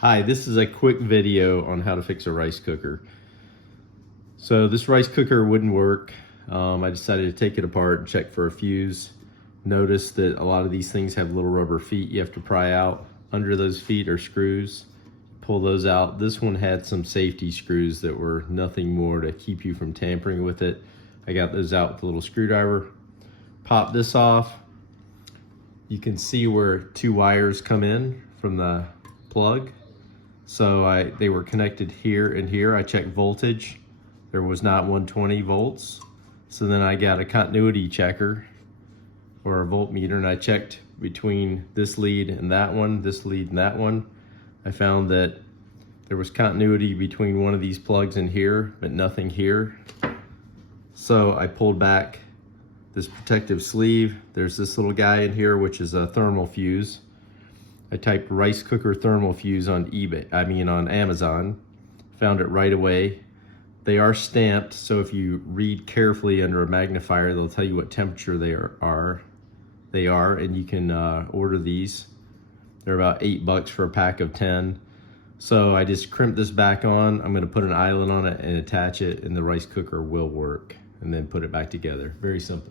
Hi, this is a quick video on how to fix a rice cooker. So this rice cooker wouldn't work. I decided to take it apart and check for a fuse. Notice that a lot of these things have little rubber feet you have to pry out. Under those feet are screws. Pull those out. This one had some safety screws that were nothing more to keep you from tampering with it. I got those out with a little screwdriver. Pop this off. You can see where two wires come in from the plug. So they were connected here and here. I checked voltage. There was not 120 volts. So then I got a continuity checker or a voltmeter, and I checked between this lead and that one, this lead and that one. I found that there was continuity between one of these plugs in here, but nothing here. So I pulled back this protective sleeve. There's this little guy in here, which is a thermal fuse. I typed rice cooker thermal fuse on on Amazon. Found it right away. They are stamped, so if you read carefully under a magnifier, they'll tell you what temperature they are, and you can order these. They're about $8 for a pack of 10. So I just crimp this back on. I'm gonna put an eyelet on it and attach it, and the rice cooker will work, and then put it back together. Very simple.